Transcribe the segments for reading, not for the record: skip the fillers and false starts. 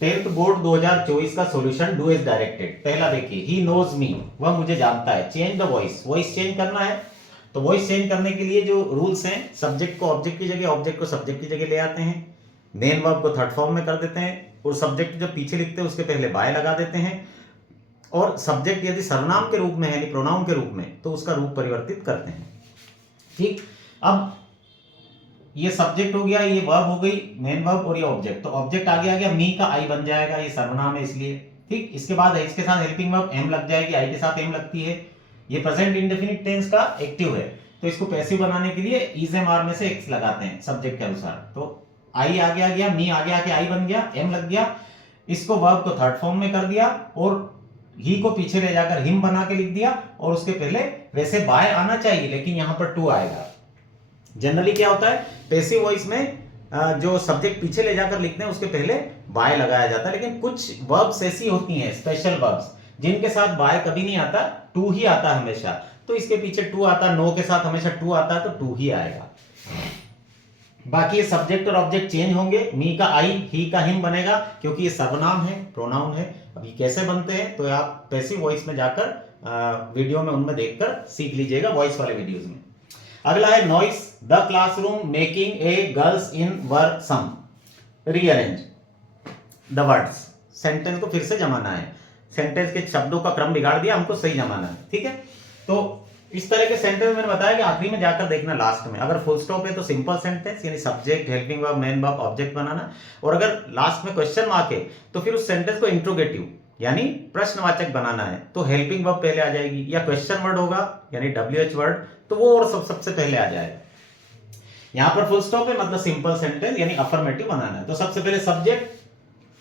10th board 2024 का solution do as directed. पहला देखिए, ही नोज मी, वह मुझे जानता है। Change the voice, voice change करना है। तो वॉइस चेंज करने के लिए जो रूल्स हैं, सब्जेक्ट को ऑब्जेक्ट की जगह, ऑब्जेक्ट को सब्जेक्ट की जगह ले आते हैं, मेन वर्ब को थर्ड फॉर्म में कर देते हैं, और सब्जेक्ट जब पीछे लिखते हैं उसके पहले बाय लगा देते हैं, और सब्जेक्ट यदि सर्वनाम के रूप में है यानी प्रोनाउन के रूप में तो उसका रूप परिवर्तित करते हैं। ठीक, अब ये सब्जेक्ट हो गया, ये वर्ब हो गई, मेन वर्ब, और ये ऑब्जेक्ट। तो ऑब्जेक्ट आगे आ गया, मी का आई बन जाएगा, ये सर्वनाम है इसलिए। ठीक, इसके बाद इसके साथ हेल्पिंग वर्ब एम लग जाएगी, आई के साथ एम लगती है। ये प्रेजेंट इंडेफिनिट टेंस का एक्टिव है, तो इसको पैसिव बनाने के लिए इज एम आर में से एक्स लगाते हैं सब्जेक्ट के अनुसार। तो आई आगे आ गया, मी आगे आके आई बन गया, एम लग गया, इसको वर्ब को थर्ड फॉर्म में कर दिया, और ही को पीछे ले जाकर हिम बना के लिख दिया, और उसके पहले वैसे बाय आना चाहिए लेकिन यहां पर टू आएगा। जनरली क्या होता है, पैसिव वॉइस में जो सब्जेक्ट पीछे ले जाकर लिखते हैं उसके पहले बाय लगाया जाता है, लेकिन कुछ वर्ब्स ऐसी होती हैं, स्पेशल वर्ब्स, जिनके साथ बाय कभी नहीं आता, टू ही आता है हमेशा। तो इसके पीछे टू आता, नो के साथ हमेशा टू आता है, तो टू ही आएगा। बाकी ये सब्जेक्ट और ऑब्जेक्ट चेंज होंगे, मी का आई, ही का हिम बनेगा, क्योंकि ये सर्वनाम है, प्रोनाउन है। अभी कैसे बनते हैं तो आप पैसिव वॉइस में जाकर वीडियो में उनमें देखकर सीख लीजिएगा, वॉइस वाले वीडियोस में। अगला है noise, the classroom making a girls in work some, rearrange the words. Sentence को फिर से जमाना है, सेंटेंस के शब्दों का क्रम बिगाड़ दिया, हमको सही जमाना है। ठीक है, तो इस तरह के सेंटेंस मैंने बताया कि आखिरी में जाकर देखना लास्ट में। अगर फुल स्टॉप है तो सिंपल सेंटेंस यानी subject, helping verb, main verb, object बनाना, और अगर लास्ट में क्वेश्चन मार्क है तो फिर उस सेंटेंस को इंट्रोगेटिव यानी प्रश्नवाचक बनाना है, तो हेल्पिंग वर्ब पहले आ जाएगी, या क्वेश्चन वर्ड होगा यानी WH वर्ड, तो वो और सबसे पहले आ जाएगा। यहां पर फुल स्टॉप है मतलब सिंपल सेंटेंस यानी अफर्मेटिव बनाना है। तो सबसे पहले सब्जेक्ट,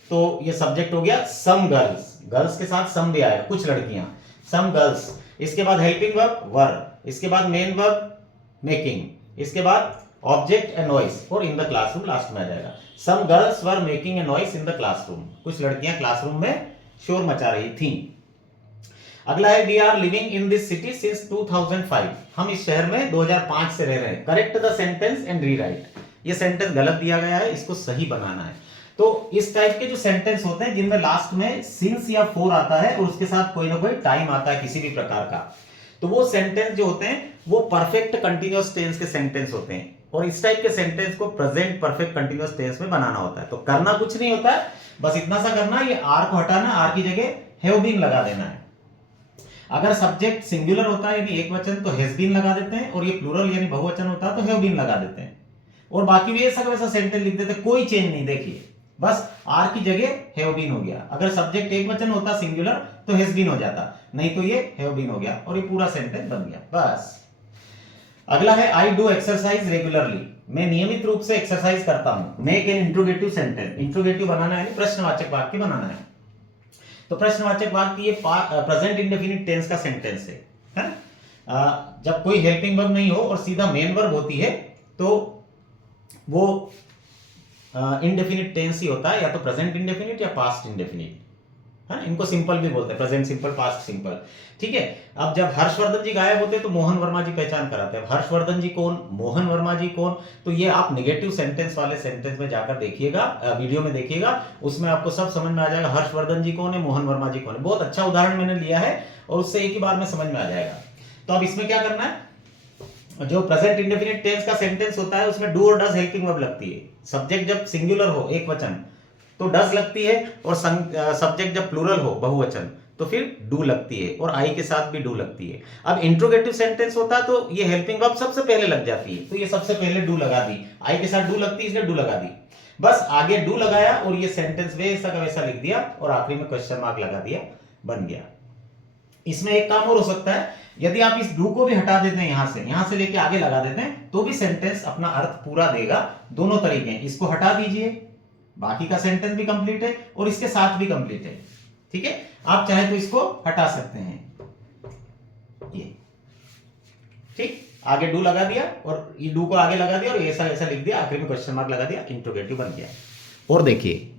तो ये सब्जेक्ट हो गया सम गर्ल्स, गर्ल्स के साथ सम भी आएगा, कुछ लड़कियां, सम गर्ल्स। इसके बाद हेल्पिंग वर्ब वर, इसके बाद मेन वर्ब मेकिंग, इसके बाद ऑब्जेक्ट ए नॉइस, और इन द क्लासरूम लास्ट में आ जाएगा। Some girls were making a noise in the classroom, कुछ लड़कियां क्लासरूम में शोर मचा रही थी। अगला है we are living in this city since 2005, हम इस शहर में 2005 से रह रहे हैं। Correct the sentence and rewrite, ये सेंटेंस गलत दिया गया है, इसको सही बनाना है। तो इस टाइप के जो सेंटेंस होते हैं जिनमें लास्ट में सिंस या फोर आता है और उसके साथ कोई ना कोई टाइम आता है किसी भी प्रकार का, तो वो सेंटेंस जो होते हैं वो परफेक्ट कंटिन्यूअस टेंस के सेंटेंस होते हैं, और इस टाइप के सेंटेंस को प्रेजेंट परफेक्ट कंटिन्यूअस टेंस में बनाना होता है। तो करना कुछ नहीं होता है, बस इतना सा करना है, ये आर को हटाना, आर की जगह हैव बीन लगा देना है। अगर सब्जेक्ट सिंगुलर होता है यानी एक वचन तो हैज बीन लगा देते हैं, और ये प्लूरल यानी बहुवचन होता है तो हैव बीन लगा देते हैं, और बाकी भी ऐसा वैसा सेंटेंस लिख देते हैं, कोई चेंज नहीं। देखिए बस आर की जगह हैव बीन हो गया। अगर सब्जेक्ट एक वचन होता सिंगुलर तो हैज बीन हो जाता, नहीं तो ये हैव बीन हो गया, और ये पूरा सेंटेंस बन गया बस। अगला है आई डू एक्सरसाइज रेगुलरली, मैं नियमित रूप से एक्सरसाइज करता हूं। Make an interrogative sentence, interrogative बनाना है प्रश्नवाचक वाक्य बनाना है। तो प्रश्नवाचक वाक्य ये प्रेजेंट इंडेफिनिट टेंस का सेंटेंस है? जब कोई हेल्पिंग वर्ब नहीं हो और सीधा मेन वर्ब होती है तो वो इंडेफिनिट टेंस ही होता है, या तो प्रेजेंट इंडेफिनिट या पास्ट इंडेफिनिट है। इनको सिंपल भी बोलते हैं, प्रेजेंट सिंपल, पास्ट सिंपल। ठीक है, अब जब हर्षवर्धन जी गायब होते हैं तो मोहन वर्मा जी पहचान कराते हैं। हर्षवर्धन जी कौन, मोहन वर्मा जी कौन, तो ये आप नेगेटिव सेंटेंस वाले सेंटेंस में जाकर देखिएगा, वीडियो में देखिएगा, उसमें आपको सब समझ में आ जाएगा हर्षवर्धन जी कौन है, मोहन वर्मा जी कौन है। बहुत अच्छा उदाहरण मैंने लिया है और उससे एक ही बार में समझ में आ जाएगा। तो अब इसमें क्या करना है, जो प्रेजेंट इंडेफिनिट टेंस का सेंटेंस होता है उसमें डू और डज हेल्पिंग वर्ब लगती है। सब्जेक्ट जब सिंगुलर हो एक वचन तो डज लगती है, और सब्जेक्ट जब प्लूरल हो बहुवचन तो फिर डू लगती है, और आई के साथ भी डू लगती है। अब इंट्रोगेटिव सेंटेंस होता है तो ये हेल्पिंग वर्ब सबसे पहले लग जाती है, तो ये सबसे पहले डू लगा दी, आई के साथ डू लगती है इसलिए डू लगा दी, बस आगे डू लगाया और ये सेंटेंस वैसा का वैसा लिख दिया, और आखिरी में क्वेश्चन मार्क लगा दिया, बन गया। इसमें एक काम और हो सकता है, यदि आप इस डू को भी हटा देते हैं यहां से लेके आगे लगा देते हैं तो भी सेंटेंस अपना अर्थ पूरा देगा। दोनों तरीके हैं, इसको हटा दीजिए, बाकी का सेंटेंस भी कंप्लीट है और इसके साथ भी कंप्लीट है। ठीक है, आप चाहे तो इसको हटा सकते हैं, ये ठीक, आगे डू लगा दिया और ये डू को आगे लगा दिया और ऐसा ऐसा लिख दिया, आखिर में क्वेश्चन मार्क लगा दिया, इंट्रोगेटिव बन गया। और देखिए